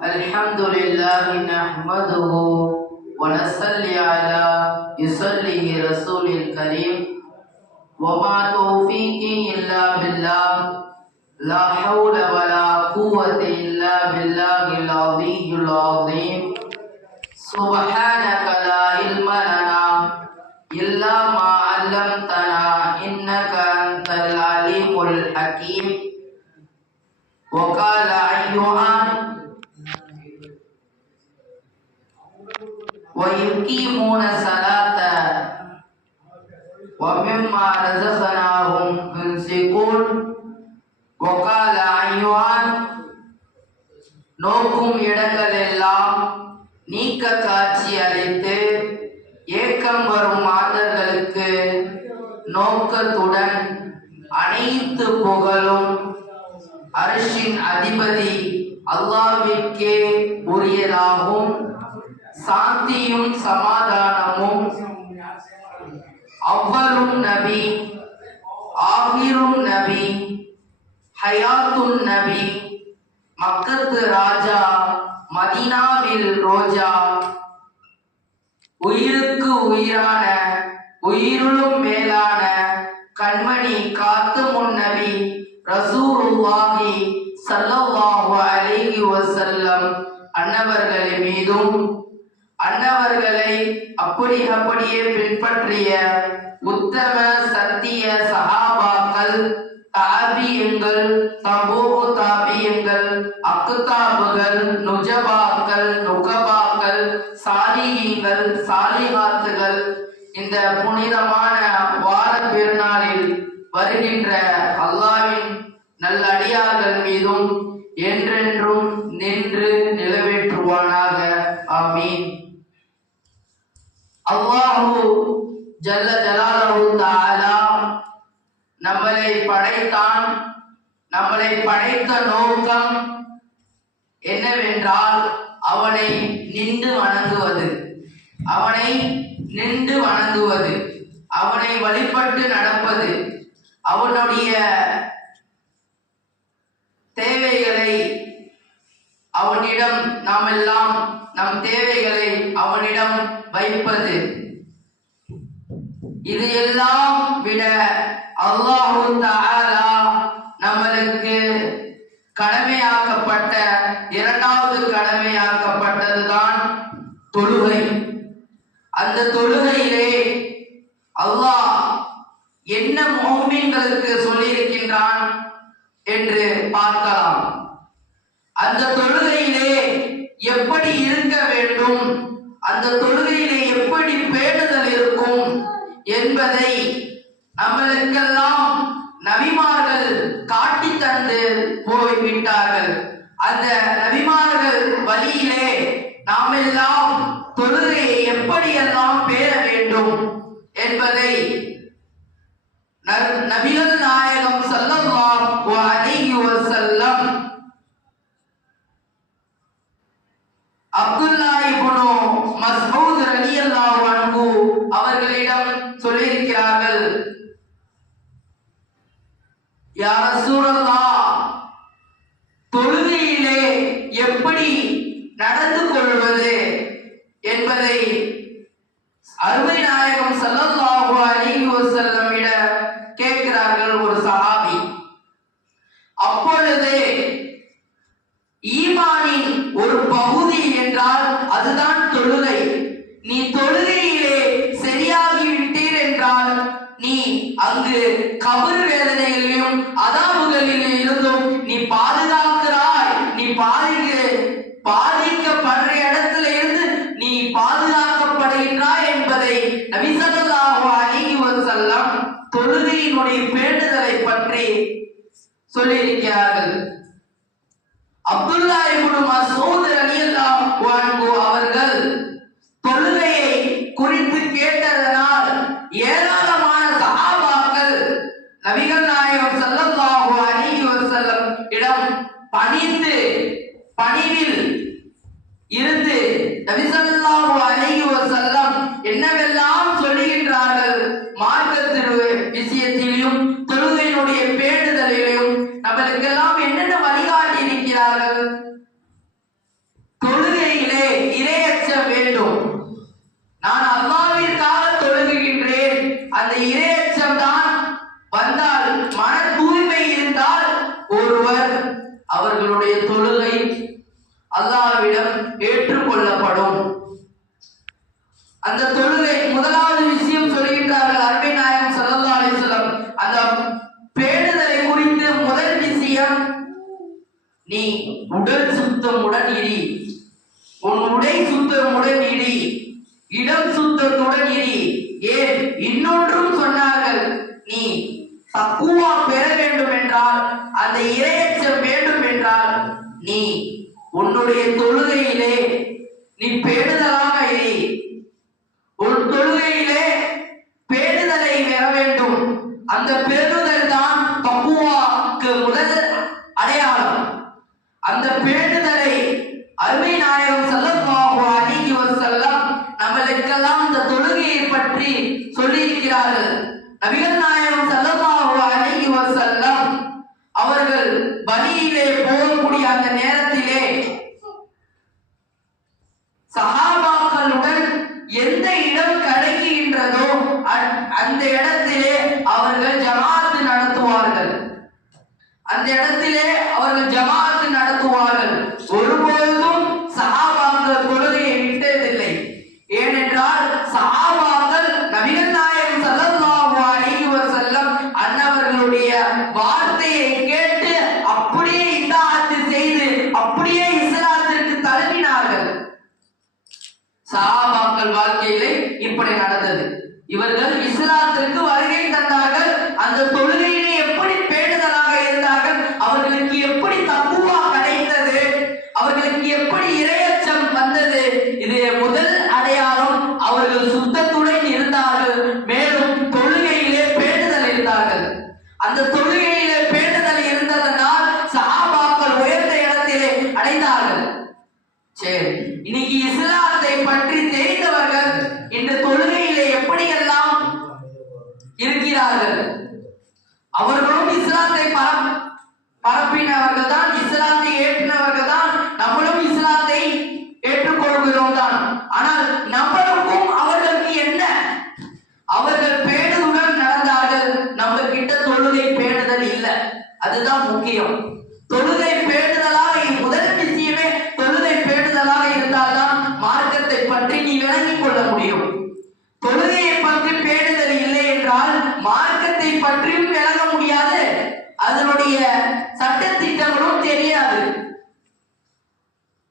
الحمد لله نحمده ونصلي على يصلي رسول الكريم وما توفيقي إلا بالله لا حول ولا قوة إلا بالله العلي العظيم سبحانك لا علم لنا إلا ما علمتنا إنك أنت العليم الحكيم وقال أيها ويقيمون الصلاة ومما رزقناهم ينفقون وقال أيها நோக்கும் இடங்கள் எல்லாம் நீக்க காட்சி அளித்து ஏக்கம் வரும் மாதர்களுக்கு நோக்கத்துடன் அனைத்து புகழும் அர்ஷின் அதிபதி அல்லாஹ்விற்கே உரியதாகும். சாந்தியும் சமாதானமும் அவ்வலும் நபி ஆகிரும் நபி ஹயாத்துன் நபி மக்கத்து ராஜா மதீனாவில் ரோஜா உயிருக்கு உயிரான உயிருளும் மேலான கண்மணி காத்துமுன் நபி ரசூலுல்லாஹி ஸல்லல்லாஹு அலைஹி வஸல்லம் அன்னவர்கள் மீதும் அன்னவர்களை அப்படியே பின்பற்றிய உத்தம சத்திய சஹாபாக்கள் தாபியங்கள் தபூஉ தாபியங்கள் அக்தாபுகள் நுஜபாக்கள் நுகபாக்கள் சாலிஹீன்கள் சாலிஹாத்துகள் இந்த புனிதமான வார பெருநாளில் வருகின்ற அல்லாஹ்வின் நல்லடியார்கள் மீதும் என்றென்றும் நின்று நிலவேற்றுவானாக. ஆமீன். அல்லாஹு ஜல்ல ஜலாலுஹு தஆலா நம்மளை படைத்தான். நம்மளை படைத்த நோக்கம் என்னவென்றால் அவனை நின்று வணங்குவது, அவனை நின்று வணங்குவது, அவனை வழிபட்டு நடப்பது, அவனுடைய தேவைகளை அவனிடம் நாமெல்லாம் நம் தேவைகளை அவனிடம் வைப்பது. இது எல்லாம் விட அல்லாஹு தஆலா நம்மளுக்கு கடமையாக்கப்பட்ட இரண்டாவது கடமையாக்கப்பட்டதுதான் தொழுகை. அந்த தொழுகையிலே அல்லாஹ் என்ன முஃமின்களுக்கு சொல்லியிருக்கின்றான் என்று பார்க்கலாம். அந்த தொழுகையிலே எப்படி இருக்க வேண்டும், அந்த தொழுகையிலே எப்படி பேணுதல் இருக்கும் என்பதை நம்மளுக்கெல்லாம் நபிமார்கள் காட்டி தந்து போய்விட்டார்கள். அந்த நபிமார்கள் வழியிலே நாம் எல்லாம் தொழுகையை எப்படியெல்லாம் பேண வேண்டும் என்பதை நபிகள் நாயகம் ஸல்லல்லாஹு அலைஹி வஸல்லம் அப்துல்லாஹ் இப்னு மஸ்ஊத் ரலியல்லாஹு அன்ஹு அவர்களிடம் சொல்லியிருக்கிறார்கள், யா ரசூலல்லாஹ், தொழுகையிலே எப்படி நடந்து கொள்வது என்பதை அருமை நாயகம் ஸல்லல்லாஹு அலைஹி வஸல்லம் இட கேட்கிறார்கள் ஒரு சஹாபி. அப்பொழுது ஈமானின் ஒரு பகுதி என்றால் அதுதான் தொழுகை. நீ தொழுகையிலே சரியாகி விட்டீர் என்றால் நீ அங்கு கபர் வேதனைகளிலும் அதாபுகளிலும் இருந்தும் நீ பாதுகாக்கிறாய். நீ பாதிக்கப்படுற இடத்துல இருந்து நீ பாதுகாக்கப்படுகின்றாய் என்பதை நபி ஸல்லல்லாஹு அலைஹி வஸல்லம் தொழுகையினுடைய பேணுதலை பற்றி சொல்லியிருக்கிறார்கள். அப்துல்லாஹ் இப்னு மஸ்ஊத் ரலியல்லாஹு அன்ஹு அவர்கள் தொழுகையை குறித்து கேட்டதனால் ஏராளமான சஹாபாக்கள் நபிகள் நாயகம் ஸல்லல்லாஹு அலைஹி வஸல்லம் இடம் பணிவில் இருந்து நபி ஸல்லல்லாஹு அலைஹி வஸல்லம் என்னவெல்லாம் சொல்லுகின்றார்கள் மார்க்கத்தின் விஷயத்திலும் தொழுகையினுடைய பேணுதலிலும் நம்மளுக்கெல்லாம் என்னென்ன வழிகாட்டி இருக்கிறார்கள் வேண்டும். நான் அல்லாஹ்விற்காக தொழுகின்றேன். அந்த இரையச்சம் தான் வந்தால், மன தூய்மை இருந்தால் ஒருவர் அவர்களுடைய தொழுகை அல்லாஹ்விடம் ஏற்றுக்கொள்ளப்படும். அந்த தொழுகை முதலாவது விஷயம் சொல்கின்றார்கள் அருமை நாயகம் ஸல்லல்லாஹு அலைஹி வஸல்லம். அந்த பேணுதலை குறித்து முதல் விஷயம், நீ உடல் சுத்தமுடன் இரு, உன் உடை சுத்தமுடன் இரு, இடம் சுத்தத்துடன் இரு. ஏன் இன்னொன்றும் சொன்னார்கள், நீ தக்குவா பெற வேண்டும் என்றால், அந்த இரையச்சம் வேண்டும் என்றால், நீ உன்னுடைய தொழுகையிலே நீ பேணுதலாக இரு. உன் தொழுகையிலே பேணுதலை பெற வேண்டும். அந்த பேணுதல் தான் தக்குவாக்கு முதல் அடையாளம். அந்த பேணுதலை அருமை நாயகம் ஸல்லல்லாஹு அலைஹி வஸல்லம் நம்மளுக்கெல்லாம் இந்த தொழுகையை பற்றி சொல்லி இருக்கிறார்கள். நபிகள் நாயகம் ஸல்லல்லாஹு அலைஹி வஸல்லம் அவர்கள் வழியிலே போகக்கூடிய அந்த நேரத்திலே சஹாபாக்களுடன் எந்த இடம் கிடைக்கின்றதோ அந்த இடத்திலே அவர்கள் ஜமாத் நடத்துவார்கள். அந்த இடத்திலே அவர்கள் ஜமாத் நடத்துவார்கள். ஒருபொழுதும் சஹாபாக்கள் தொழுகையை விட்டதில்லை. ஏனென்றால் சஹாபாக்கள் நபிகள் நாயகம் ஸல்லல்லாஹு அலைஹி வஸல்லம் அன்னவர்களுடைய வார்த்தையை கேட்டு அப்படியே இத்தாஅத் செய்து அப்படியே இஸ்லாத்திற்கு தழுவினார்கள். சஹாபாக்கள் வாழ்க்கையிலே இப்படி நடந்தது. இவர்கள் இஸ்லாத்திற்கு வருகை தந்தார்கள். அந்த தொழுகையிலே எப்படி பேணுதலாக இருந்தார்கள், அவர்களுக்கு எப்படி தக்குவா கிடைத்தது, அவர்களுக்கு எப்படி இரையச்சம் வந்தது. இது முதல் அடையாளம். அவர்கள் சுத்தத்துடன் இருந்தார்கள், மேலும் தொழுகையிலே பேணுதல் இருந்தார்கள். அந்த தொழுகையிலே பேணுதல் இருந்ததனால் சஹாபாக்கள் உயர்ந்த இடத்திலே அடைந்தார்கள். சரி, இன்னைக்கு இஸ்லாத்தை பற்றி தெரிந்தவர்கள் இந்த தொழுகையிலே எப்படியெல்லாம் இருக்கிறார்கள்? அவர்களும் இஸ்லாத்தை பரப்பினவர்கள் தான், இஸ்லாத்தை ஏற்றினவர்கள் தான், நம்மளும் இஸ்லாத்தை ஏற்றுக்கொள்கிறோம் தான். ஆனால் நம்மளுக்கும் அவர்களுக்கு என்ன? அவர்கள் பேணுதலுடன் நடந்தார்கள், நம்ம கிட்ட தொழுகை பேணுதல் இல்லை. அதுதான் முக்கியம். தொழுகை பேணுதலாக முதல் விஷயமே தொழுகை பேணுதலாக இருந்தால்தான் மார்க்கத்தை பற்றி நீ விளங்கிக் கொள்ள முடியும். தொழுகையை பற்றி பேணுதல் இல்லை என்றால் மார்க்கத்தை பற்றியும் விளங்க முடியாது, அதனுடைய சட்ட திட்டங்களும் தெரியாது.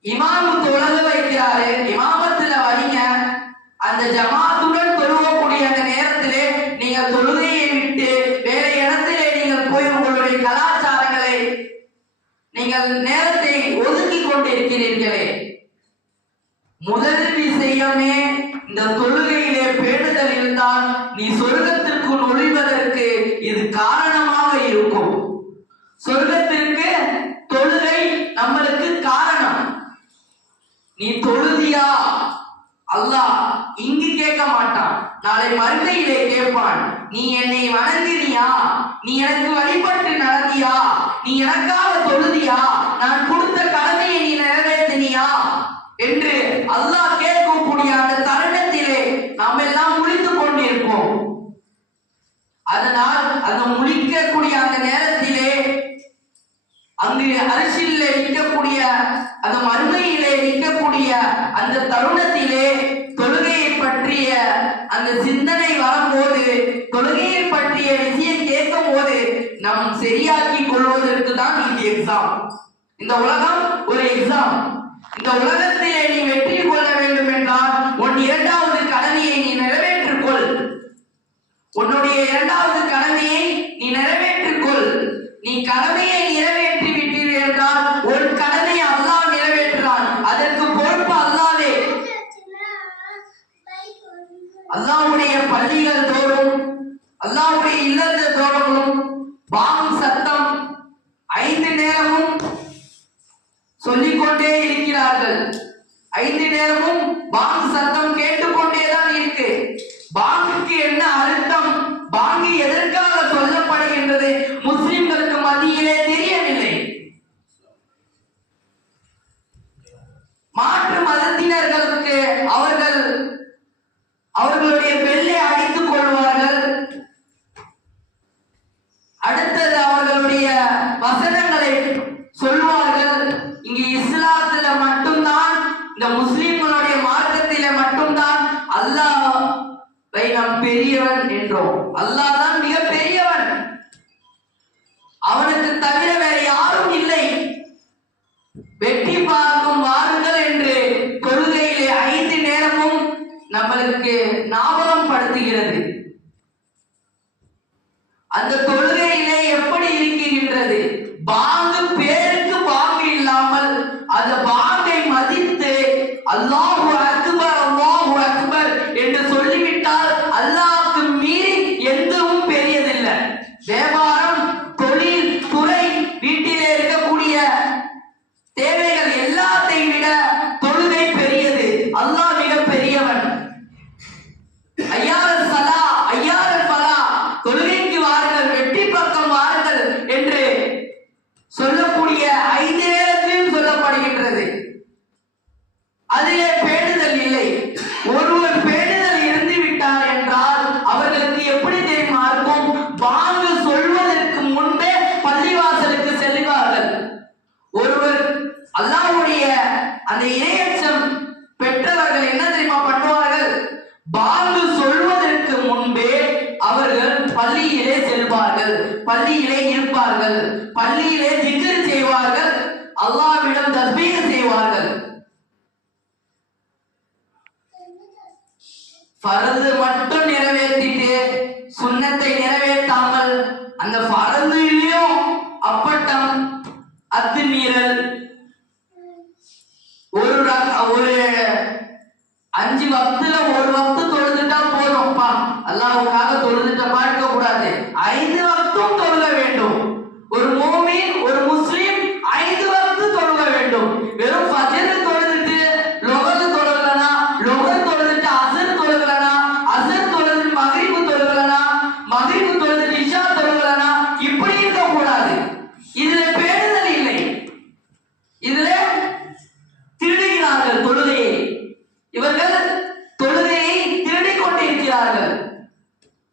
இமாமு தொழுக வைக்கிறாரு, இமாமத்துல வரீங்க, அந்த ஜமாத்துடன் தொழுவக்கூடிய அந்த நேரத்திலே நீங்கள் தொழுகையை விட்டு வேற இடத்திலே நீங்கள் போய் உங்களுடைய கலாச்சாரங்களை நீங்கள் நேரத்தை ஒதுக்கி கொண்டிருக்கிறீர்களே. முதல் விஷயமே இந்த தொழுகையிலே பேணுதல் இருந்தால் நீ சொர்க்கத்திற்கு நுழைவதற்கு இது காரணமாக இருக்கும். சொர்க்கத்திற்கு தொழுகை நம்மளுக்கு காரணம். நீ தொழுதியா? அல்லாஹ் இங்கு கேட்க மாட்டான், நாளை மறுமையிலே கேட்பான். நீ என்னை வணங்கினியா? நீ எனக்கு வழிபட்டு நடத்தியா? நீ எனக்காக தொழுதியா? நான் கொடுத்த கடமையை நீ நிறைவேற்றினியா என்று அல்லாஹ் கேட்கக்கூடிய அந்த தருணத்திலே நாம் எல்லாம் முழித்துக் கொண்டிருப்போம். அதனால் அந்த முழிக்கக்கூடிய அந்த நேரத்திலே அங்கு அரசியலிலே நிற்கக்கூடிய அந்த மறுமையிலே நிற்கக்கூடிய அந்த தருணத்திலே தொழுகையை பற்றிய அந்த சிந்தனை வரும்போது, தொழுகையை பற்றிய விஷயம் கேட்கும் போது நாம் சரியாக்கி கொள்வதற்கு தான் இந்த எக்ஸாம். இந்த உலகம் ஒரு எக்ஸாம். இந்த உலகத்திலே நீ வெற்றி கொள்ள வேண்டும் என்றால் உன் இரண்டாவது கடமையை நீ நிறைவேற்றிக் கொள். உன்னுடைய இரண்டாவது கடமையை நீ நிறைவேற்றிக் கொள். நீ கடமையை நிறைவேற்றி விட்டீர்கள் என்றால் ஒரு கடமையை அல்லாஹ் நிறைவேற்றுறான். அதற்கு பொறுப்பு அல்லாஹ்வே. அல்லாஹ்வுடைய பள்ளிகள் தோறும், அல்லாஹ்வுடைய இல்லங்கள் தோறும் பாங் சத்தம் 5 நேரமும் சொல்லிக்கொண்டே இருக்கிறார்கள். 5 நேரமும் பாங் சத்தம் கேட்டுக்கொண்டேதான் இருக்கு. பாங்குக்கு என்ன அர்த்தம், பாங்கு எதற்காக சொல்லப்படுகின்றது முஸ்லிம்களுக்கு மத்தியிலே தெரியவில்லை. மாற்று மதத்தில் விருந்தினர்களுக்கு அவர்களுடைய பெல்லை அடித்துக் கொள்வார்கள். அடுத்தது அவர்களுடைய வசனங்களை சொல்வார்கள். இங்கு இஸ்லாத்துல மட்டும்தான், இந்த முஸ்லிம்களுடைய மார்க்கத்தில மட்டும்தான் அல்லாஹ்வை நாம் பெரியவன் என்றோம். அல்லாஹ் தான் மிக பெரியவன், அவனுக்கு தவிர வேற யாரும் இல்லை. வெற்றி பார்க்கும் வாருங்கள் என்று தொழுகையிலே 5 நேரமும் நம்மளுக்கு ஞாபகம் படுத்துகிறது. அந்த தொழுகையிலே எப்படி இருக்கின்றது? பாங்கு பேருக்கு பாங்கு இல்லாமல் அந்த பாங்கை மதித்து அல்லாஹு அக்பர் அல்லாஹு அக்பர் என்று சொல்லிவிட்டால் அல்லாஹ்வுக்கு மீறி எதுவும் பெரியதில்லை. வியாபாரம், தொழில், துறை, வீட்டிலே இருக்கக்கூடிய தேவைகள் எல்லாத்தை விட தொழுகை பெரியது. அல்லாஹ் மிக பெரியவன். ஐயார் சலா ஐயார் பலா, தொழுகைக்கு வாருங்கள், வெற்றி பக்கம் வாருங்கள் என்று சொல்லக்கூடிய 5 நேரத்திலும் சொல்லப்படுகின்றது. அதிலே பேணுதல் இல்லை. ஒருவர் பேணுதல் இருந்து விட்டார் என்றால் அவர்களுக்கு எப்படி தெரியுமா இருக்கும்? பாங்கு சொல்வதற்கு முன்பே பள்ளிவாசலுக்கு செல்வார்கள். ஒருவர் அல்லாஹ்வுடைய அந்த இறையச்சம் பெற்றவர்கள் என்ன தெரியுமா பண்ணுவார்கள்? பாங்கு சொல்வதற்கு முன்பே அவர்கள் பள்ளியிலே செல்வார்கள், பள்ளியிலே இருப்பார்கள், பள்ளியிலே திக்ர் செய்வார்கள், அல்லாஹ்விடம் தஸ்பீஹ் செய்வார்கள். ஃபர்து மட்டும் நிறைவேற்றிட்டு சுன்னத்தை நிறைவேற்றாமல் அந்த ஃபர்திலையும் அப்பட்டம், அத்துமீறல், ஒரு 5 வக்துல ஒரு வக்து தொழுதுட்டா போதும்ப்பா, அல்லாஹ்வுக்காக தொழுதுட்ட பார்க்க கூடாது. 5 வக்தும் தொழுக வேண்டும். ஒரு மூமின், ஒரு முஸ்லிம் 5 வக்து தொழுக வேண்டும். வெறும் ஃபஜ்ர் தொழுதுட்டு லொஹர் தொழுகலனா, லொஹர் தொழுதுட்டு அஸ்ர் தொழுகலனா, அஸ்ர் தொழுதுட்டு மக்ரிப் தொழுகலனா, மக்ரிப் தொழுதுட்டு இஷா தொழுகலனா, இப்படி இருக்க கூடாது. இதுல பேணுதல் இல்லை. இதுல திருடுகிறார்கள் தொழுகையை. இவர்கள் தொழுகையை திருடிக் கொண்டிருக்கிறார்கள்.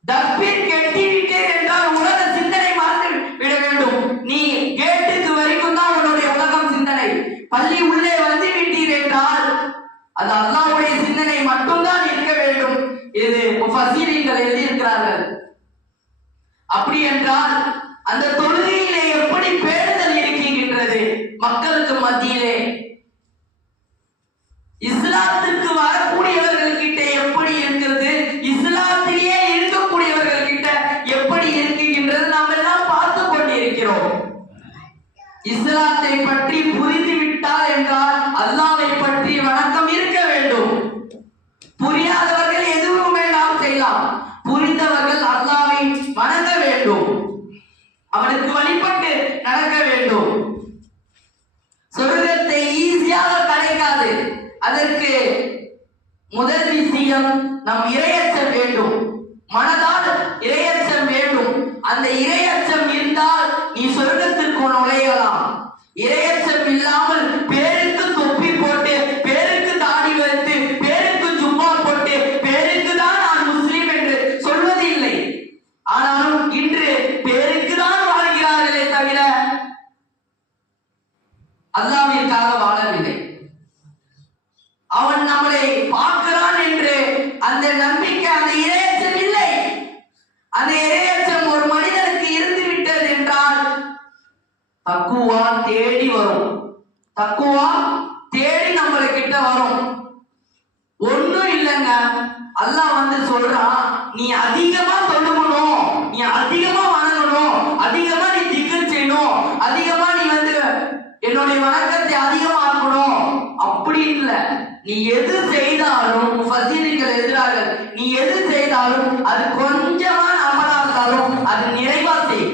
தக்பீர் கெட்டிவிட்டீர் என்றால் உலக சிந்தனை மறந்து விட வேண்டும். நீ கேட்டுக்கு வரைக்கும் தான் உன்னுடைய உலகம் சிந்தனை. பள்ளி உள்ளே வந்து விட்டீர் என்றால் அது அல்லாஹ்வுடைய சிந்தனை மட்டும்தான் இருக்க வேண்டும். இது முஃபஸ்ஸிரீன்கள் எழுதியிருக்கிறார்கள். அப்படி என்றால் அந்த தொழுகையிலே எப்படி பேணுதல் இருக்கின்றது மக்களுக்கு மத்தியிலே? இஸ்லாத்திற்கு வரக்கூடியவர்கள் கிட்ட எப்படி இருக்கிறது, இஸ்லாத்திலேயே இருக்கக்கூடியவர்கள் கிட்ட எப்படி இருக்கின்றது நாம் எல்லாம் பார்த்து கொண்டிருக்கிறோம். இஸ்லாத்தை பற்றி புரிந்து விட்டால் என்றால் அல்லாஹ்வை பற்றி வணக்கம் இருக்க வேண்டும். புரியாதவர்கள் எதுவும் வேண்டாம் செய்யலாம். புரிந்தவர்கள் அல்லாஹ்வை வணங்க வேண்டும், அவனுக்கு வழிபட்டு நடக்க வேண்டும். சொர்க்கத்தை ஈஸியாக கிடைக்காது. அதற்கு முதல் விஷயம் நம் இறையச்சம் வேண்டும். மனதால் இறையச்சம் வேண்டும். அந்த இறையச்சம் இருந்தால் நீ சொர்க்கத்திற்கு நுழையலாம். இறையச்சம் இல்லாமல் பேருக்கு தொப்பி போட்டு, பேருக்கு தாடி வைத்து, பேருக்கு ஜும்மா போட்டு, பேருக்கு தான் நான் முஸ்லிம் என்று சொல்வது இல்லை. ஆனாலும் இன்று பேருக்கு தான் வாழ்கிறார்களே தவிர அல்லாஹ்விற்காக வாழவில்லை. அவன் நம்மளை பார்க்கிறான் என்று அந்த நம்பிக்கை, அந்த இறையச்சம் இல்லை. அந்த இறையச்சம் ஒரு மனிதனுக்கு இருந்து விட்டது என்றால் தக்குவா தேடி வரும். தக்குவா தேடி நம்மளை கிட்ட வரும். ஒண்ணும் இல்லைங்க, அல்லாஹ் வந்து சொல்றான், நீ அதிகமா தொழுகணும், நீ அதிகமா வணங்கணும், அதிகமா நீ திக்ர் செய்யணும், அதிகமா நீ வந்து என்னுடைய வணக்கத்தை அதிகமாக்கணும். அப்படி இல்லை. நீ எது செய்தாலும் முஃபஸ்ஸிரீன்கள் எழுதுகிறார்கள், நீ எது செய்தாலும் அது கொஞ்சமா அமலா இருந்தாலும் அது நிறைவா செய்,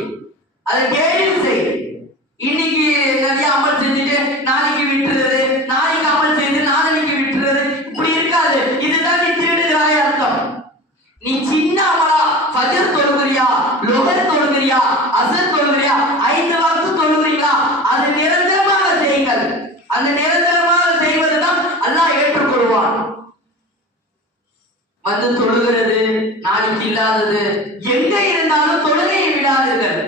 அதை தேடி செய். இன்னைக்கு நிறைய அமல் செஞ்சுட்டு நாளைக்கு விட்டுறது, நாளைக்கு அமல் செய்து நாளைக்கு விட்டுறது, இப்படி இருக்காது. இதுதான் நீ திருடுகிறாய் அர்த்தம். நீ சின்ன அமலா ஃபஜ்ர் தொழுகிறியா, லொஹர் தொழுகிறியா, அஸ்ர் தொழுகிறியா, 5 வக்து தொழுகிறீங்களா, அது நிரந்தரமாக செய்யுங்கள். அந்த நிரந்தரமாக செய்வதுதான் அல்லாஹ் ஏற்றுக்கொள்வான். வந்து தொழுகிறது நாளைக்கு இல்லாதது. எங்க இருந்தாலும் தொழுகையை விடாதீர்கள்.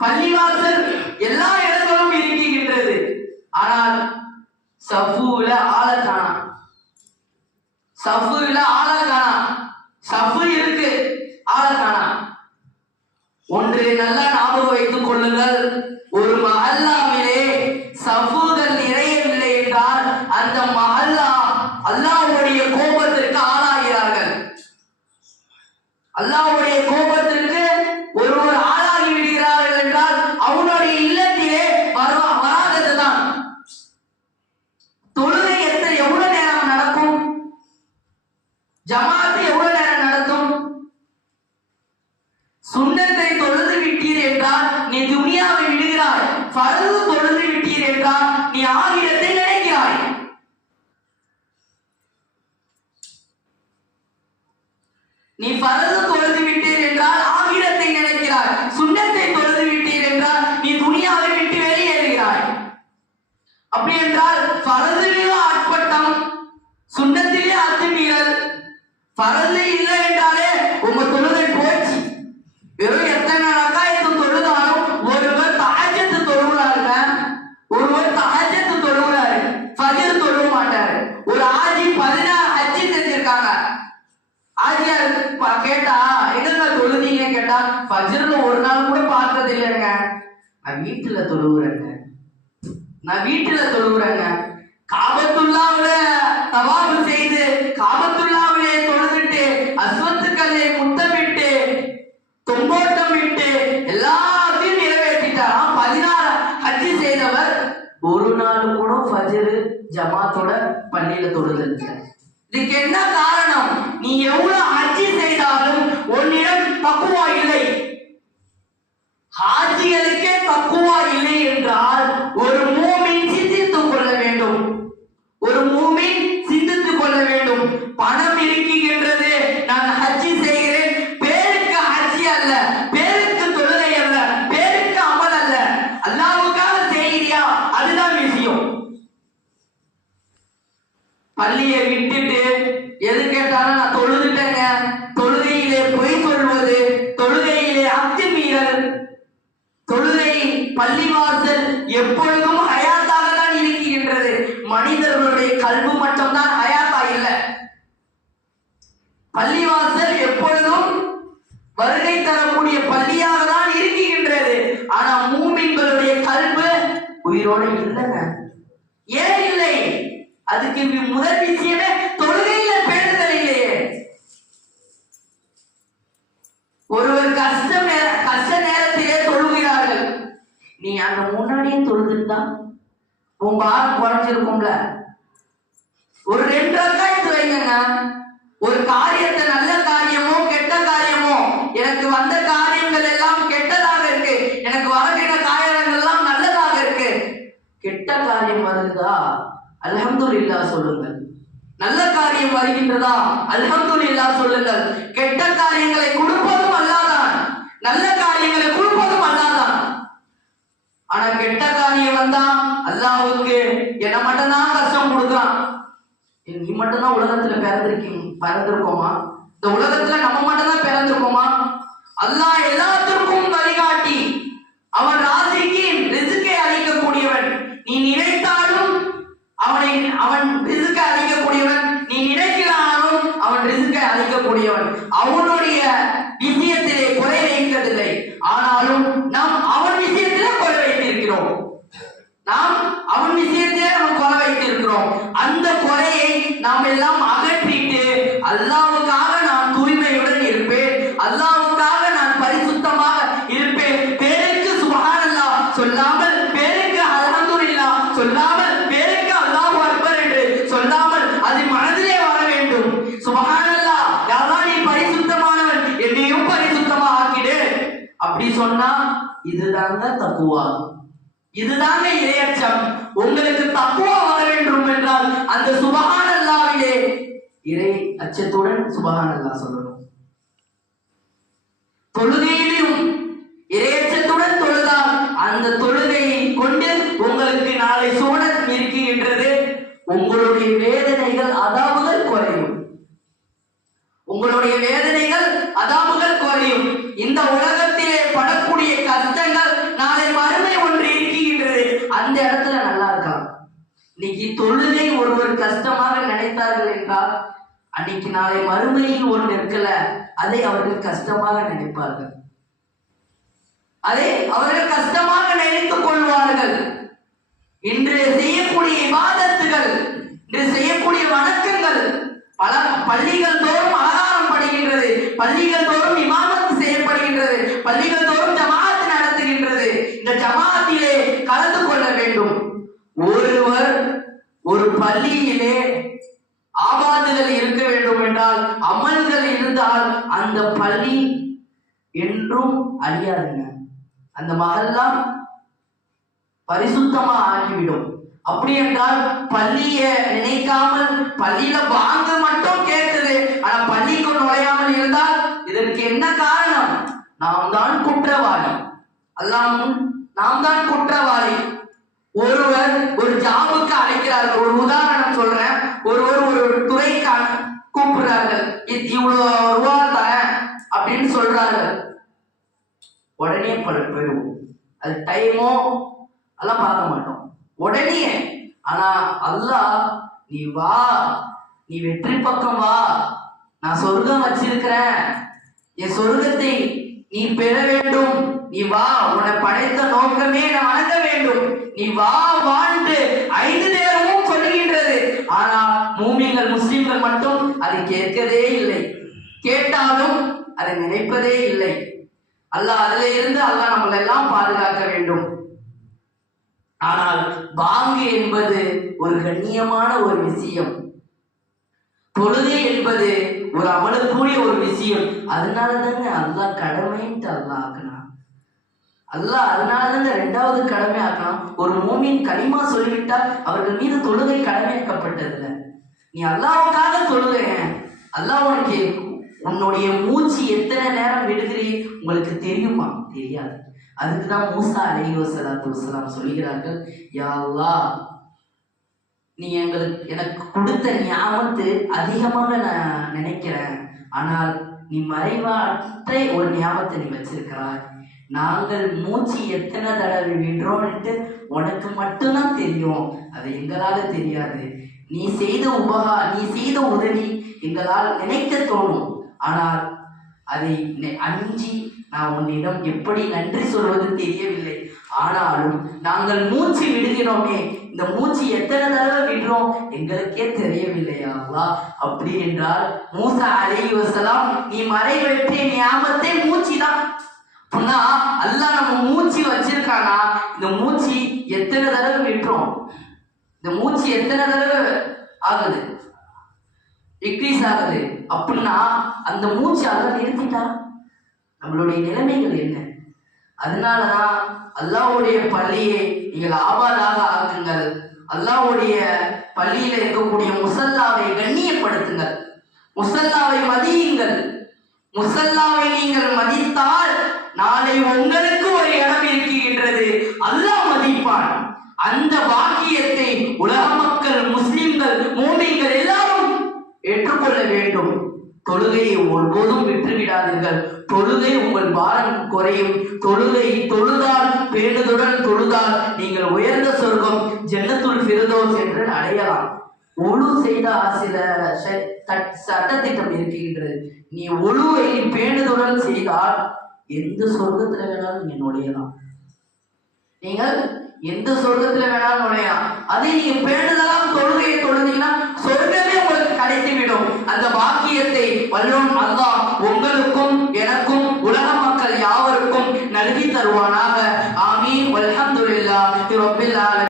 பள்ளிவாசல் எல்லா இடங்களும் இருக்கின்றது. ஆனால் சஃபுல ஆள காணா, சஃபுல ஆள காணா. சஃபு இருக்கு, ஆள காணா. ஒன்று நல்லா ஞாபகம் வைத்துக் கொள்ளுங்கள், ஒரு மஹல்லாவிலே சஃபுகள் நிறையவில்லை என்றால் அந்த மஹல்லா அல்லாஹ்வுடைய கோபத்திற்கு ஆளாகிறார்கள். அல்லாஹ்வுடைய கோபத்திற்கு ஒருவர் ஆளாகி விடுகிறார்கள் என்றால் அவனுடைய இல்லத்திலே வராததுதான். தொழுகை எவ்வளவு நேரம் நடக்கும்? ஜமாத்து எவ்வளவு நேரம் நடத்தும்? சுன்னத்தை தொழுது விட்டீர் என்றால் நீ துனியாவை விடுகிறாய். ஃபர்து தொழுது விட்டீர் என்றால் நீ ஆகிரத்தை நினைக்கிறாய். நீ ஃபர்து தொழுது விட்டீர் என்றால் ஆகிரத்தை நினைக்கிறாய். சுன்னத்தை தொழுது விட்டீர் என்றால் நீ துனியாவை விட்டு வெளியேறுகிறாய். அப்படி என்றால் ஃபர்திலே ஆட்பட்டம், சுன்னத்திலே அத்துமீறல். ஃபர்து இல்லை என்றாலே உங்க தொழுகை போச்சு. வெறும் எத்தனை ரக்காயத்து தொழுதாலும் ஒருவர் தஹஜ்ஜத் தொழுகிறாருங்க, ஒருவர் தஹஜ்ஜத் தொழுகிறாரு, ஃபஜ்ர் தொழுக மாட்டாரு. ஒரு ஆஜி 16 ஹஜ்ஜி செஞ்சிருக்காங்க. ஆஜியார் கேட்டா எங்க தொழுதீங்க கேட்டா ஃபஜ்ர்ல ஒரு நாள் கூட பார்த்தது இல்லைங்க, நான் வீட்டுல தொழுகிறேங்க, நான் வீட்டுல தொழுகிறேங்க. காபத்துல்லாவுல தவாபு செய்து காபத்துல்லாவிலே தொழுதுட்டு அஸ்வத்துக்களை முத்தமிட்டு தொங்கோட்டம் விட்டு எல்லாத்தையும் நிறைவேற்றிட்டாராம். 16 ஹஜ்ஜி செய்தவர் ஒரு நாள் கூட ஃபஜ்ர் ஜமாத்தோட பள்ளியில தொழுதில்லை. இதுக்கு என்ன காரணம்? நீ எவ்வளவு ஹஜ்ஜி செய்தாலும் உன்னிடம் தக்குவா இல்லை. ஹாஜிகளுக்கே தக்குவா இல்லை என்றால் ஒரு மூமின் சிந்தித்துக் கொள்ள வேண்டும். ஒரு மூமின் சிந்தித்துக் கொள்ள வேண்டும். பணம் இருக்கின்றது, நான் ஹஜ்ஜி செய்கிறேன், பேருக்கு ஹஜ்ஜி அல்ல, பேருக்கு தொழுகை அல்ல, பேருக்கு அமல் அல்ல, அல்லாஹ்வுக்காக செய்கிறியா, அதுதான் விஷயம். பள்ளியை விட்டுட்டு எது கேட்டாலும் நான் தொழுதுட்டேங்க, தொழுகையிலே பொய் சொல்வது, தொழுகையிலே அத்துமீறல். தொழுகை பள்ளிவாசல் எப்பொழுதும் ஹயாத்தாக தான் இருக்கின்றது. மனிதர்களுடைய கல்வி மட்டும் தான் ஹயாத்தா இல்லை. பள்ளிவாசல் எப்பொழுதும் வருகை தரக்கூடிய பள்ளியாக தான் இருக்கின்றது. ஆனா மூமின்களுடைய கல்வி உயிரோடு இல்லைங்க. ஏன் இல்லை? அதுக்கு முதல் விஷயமே தொழுகையில பேணுதல் இல்லையே. ஒருவர் கஷ்ட நேரத்திலே தொழுகிறார்கள். நீ அந்த முன்னாடியே தொழுதுட்டா உன் பாரம் குறைஞ்சிருக்கும்ல. ஒரு 2 ரக்காயத்து வைங்க. ஒரு காரியத்தை, நல்ல காரியமோ கெட்ட காரியமோ, எனக்கு வந்த காரியங்கள் எல்லாம் கெட்டதாக இருக்கு, எனக்கு வரவேண்டிய காரியங்கள் எல்லாம் நல்லதாக இருக்கு. கெட்ட காரியம் வருதா அல்ஹம்துலில்லாஹ் சொல்லுங்கள். நல்ல காரியம் வருகின்றதா அல்ஹம்துலில்லாஹ் சொல்லுங்கள். கெட்ட காரியங்களை கொடுப்பதும் அல்லாஹ்தான், நல்ல காரியங்களை கொடுப்பதும் அல்லாஹ்தான். ஆனா கெட்ட காரியம் வந்தா அல்லாஹ்வுக்கு என்ன மட்டும்தான் கஷ்டம் கொடுக்கலாம். நீ மட்டும்தான் உலகத்துல பிறந்திருக்கோமா? இந்த உலகத்துல நம்ம மட்டும்தான் பிறந்திருக்கோமா? அல்லாஹ் எல்லாத்திற்கும் வழிகாட்டி, அவன் ராசிக்கின் ரிஸ்கை அளிக்கக்கூடியவன். நீ நினைத்தாலும் அவன் ரிஸ்கை அளிக்கக்கூடியவன், நீ நினைக்கிறாலும் அவன் ரிஸ்கை அளிக்கக்கூடியவன். அவனுடைய விஷயத்திலே குறை வைக்கவில்லை. ஆனாலும் நாம் அவன் விஷயத்திலே குறை வைத்திருக்கிறோம். நாம் அவன் விஷயத்திலே நாம் குறை வைத்திருக்கிறோம். அந்த குறையை நாம் எல்லாம் அகற்றிட்டு அல்லாஹ்வுக்காக நான் தூய்மையுடன் இருப்பேன், அல்லாஹ்வுக்காக நான் பரிசுத்தமாக இருப்பேன். பேருக்கு சுப்ஹானல்லாஹ் சொல்லாமல், பேருக்கு அல்ஹம்துலில்லாஹ் சொல்லாமல், பேருக்கு அல்லாஹு அக்பர் என்று சொல்லாமல் அது மனதிலே வர வேண்டும். சுப்ஹானல்லாஹ், யாரெல்லாம் நீ பரிசுத்தமானவன், என்னையும் பரிசுத்தமாக ஆக்கிடு. அப்படி சொன்னா இதுதாங்க தக்குவா, இதுதாங்க இறையச்சம். உங்களுக்கு தக்குவா வர வேண்டும் என்றால் அந்த சுப்ஹானல்லாஹ்விலே இறை அச்சத்துடன் சுப்ஹானல்லாஹ் சொல்லணும். தொழுகையிலும் இறையச்சத்துடன் தொழுதால் அந்த தொழுகையை கொண்டு உங்களுக்கு நாளை சுவனம் இருக்கின்றது. உங்களுடைய வேதனைகள் அதாவது குறையும். உங்களுடைய வேதனைகள் அதாபுகள் குறையும். இந்த உலகத்திலே படக்கூடிய கஷ்டங்கள் நாளை மறுமை ஒன்று இருக்கின்றது, அந்த இடத்துல நல்லா இருக்கலாம். இன்னைக்கு தொழுகை ஒருவர் கஷ்டமாக நினைத்தார்கள் என்றால் அன்னைக்கு நாளை மறுமையில் ஒன்று இருக்கல, அதை அவர்கள் கஷ்டமாக நினைப்பார்கள், அதை அவர்கள் கஷ்டமாக நினைத்துக் கொள்வார்கள். இன்று செய்யக்கூடிய இபாதத்துகள், இன்று செய்யக்கூடிய வணக்கங்கள், பல பள்ளிகள் தோறும் ஆதாரம் படுகின்றது, பள்ளிகள் தோறும் இமாமத் செய்யப்படுகின்றது, பள்ளிகள் தோறும் ஜமாஅத் நடத்துகின்றது. இந்த ஜமாஅத்திலே கலந்து கொள்ள வேண்டும். ஒருவர் ஒரு பள்ளியிலே ஆபாதுகள் இருக்க வேண்டும் என்றால், அமல்கள் இருந்தால் அந்த பள்ளி என்றும் அழியாதுங்க. அந்த மஹல்லா பரிசுத்தமா ஆகிவிடும். அப்படி என்றால் பள்ளியை நினைக்காமல் பள்ளியில வாங்க மட்டும் கேட்குது, ஆனா பள்ளிக்கு நுழையாமல் இருந்தால் இதற்கு என்ன காரணம்? நாம் தான் குற்றவாளி, அல்லாம் நாம் தான் குற்றவாளி. ஒருவர் ஒரு ஜாபுக்கு அழைக்கிறார்கள், ஒரு உதாரணம் சொல்றேன். ஒருவர் ஒரு துறைக்கு கூப்பிடுறார்கள், இவ்வளவு ரூபா தரேன் அப்படின்னு சொல்றார்கள். உடனே போயிடுவோம், அது டைமோ எல்லாம் பார்க்க மாட்டோம், உடனே. ஆனா அல்லாஹ், நீ வா, நீ வெற்றி பக்கம் வா, நான் சொர்க்கம் வச்சிருக்கிறேன், என் சொர்க்கத்தை நீ பெற வேண்டும், நீ வா, உன்னை படைத்த நோக்கமே நான் வணங்க வேண்டும், நீ வா வாண்டு 5 நேரமும் சொல்லுகின்றது. ஆனா மூமின்கள் முஸ்லிம்கள் மட்டும் அதை கேட்கவே இல்லை, கேட்டாலும் அதை நினைப்பதே இல்லை. அல்லாஹ் அதுல இருந்து அல்லாஹ் நம்மளை எல்லாம் பாதுகாக்க வேண்டும். ஆனால் பாங்கு என்பது ஒரு கண்ணியமான ஒரு விஷயம், தொழுகை என்பது ஒரு அமலுக்குரிய ஒரு விஷயம். அதனாலதாங்க அல்லாஹ் கடமைன்ட்டு அல்லாஹ் ஆக்கினான். அல்லாஹ் அதனாலதாங்க 2வது கடமை ஆக்கலாம். ஒரு மூமின் கலிமா சொல்லிவிட்டால் அவர்கள் மீது தொழுகை கடமையாக்கப்பட்டதில்லை. நீ அல்லாஹ்வுக்காக தொழுகை, அல்லாஹ் உனக்கு உன்னுடைய மூச்சு எத்தனை நேரம் விடுகிறீ உங்களுக்கு தெரியுமா? தெரியாது. அதுக்குதான் மூசா அலைஹிஸ்ஸலாத்து வஸ்ஸலாம் சொல்லுகிறார்கள், யா அல்லாஹ், நீ எனக்கு கொடுத்த நியாமத்து அதிகமாக நான் நினைக்கிறேன், ஆனால் நீ மறைவாற்ற ஒரு நியாமத்தை நீ வச்சிருக்கிறாய். நாங்கள் மூச்சு எத்தனை தடவை விடுறோம்னுட்டு உனக்கு மட்டும்தான் தெரியும், அது எங்களால தெரியாது. நீ செய்த உதவி எங்களால் நினைக்க தோணும், ஆனால் அதை அஞ்சி நான் உன்னிடம் எப்படி நன்றி சொல்வது தெரியவில்லை. ஆனாலும் நாங்கள் மூச்சு விடுகிறோமே, இந்த மூச்சு எத்தனை தடவை விடுறோம் எங்களுக்கே தெரியவில்லையா அல்லாஹ். அப்படி என்றால் மூசா அலைஹிஸ்ஸலாம், நீ மறைவற்றிய நியாமத்தே மூச்சு தான். அப்படின்னா அல்லாஹ் நம்ம மூச்சு வச்சிருக்கானா, இந்த மூச்சு எத்தனை தடவை விட்டுறோம், இந்த மூச்சு எத்தனை தடவை ஆகுது, இன்க்ரீஸ் ஆகுது. அப்படின்னா அந்த மூச்சு அல்லாஹ் நிறுத்திட்டா நம்மளுடைய நிலைமைகள் என்ன? அதனாலதான் அல்லாஹ்வுடைய பள்ளியை நீங்கள் ஆபாதாக ஆக்குங்கள், அல்லாஹ்வுடைய பள்ளியில இருக்கக்கூடிய முசல்லாவை கண்ணியப்படுத்துங்கள், முசல்லாவை மதியுங்கள். முசல்லாவை நீங்கள் மதித்தால் நாளை உங்களுக்கு ஒரு இடம் இருக்கின்றது, அல்லாஹ் மதிப்பான். அந்த பாக்கியத்தை உலக மக்கள், முஸ்லிம்கள், மூமின்கள் எல்லாரும் ஏற்றுக்கொள்ள வேண்டும். தொழுகையை ஒருபோதும் விட்டுவிடாதீர்கள். தொழுகை உங்கள் பாரம் குறையும். தொழுகை தொழுதால், பேணுதுடன் தொழுதால் நீங்கள் உயர்ந்த சொர்க்கம் ஜன்னத்துல் ஃபிர்தௌஸ் என்று அடையலாம். ஒழு செய்த சில சட்டத்திட்டம் இருக்கின்றது. நீ ஒழுவை பேணுதுடன் செய்தால் எந்த சொர்க்கத்துல வேணாலும் நீங்க நுழையலாம், நீங்கள் எந்த சொர்க்கத்துல வேணாலும் நுழையலாம். அதை நீங்க பேணுதலாம் தொழுகையை தொழுதீங்கன்னா சொர்க்கமே உங்களுக்கு கிடைத்துவிடும். அந்த பாக்கியத்தை வல்லோன் அல்லாஹ் உங்களுக்கும் எனக்கும் உலக மக்கள் யாவருக்கும் நல்கி தருவான்.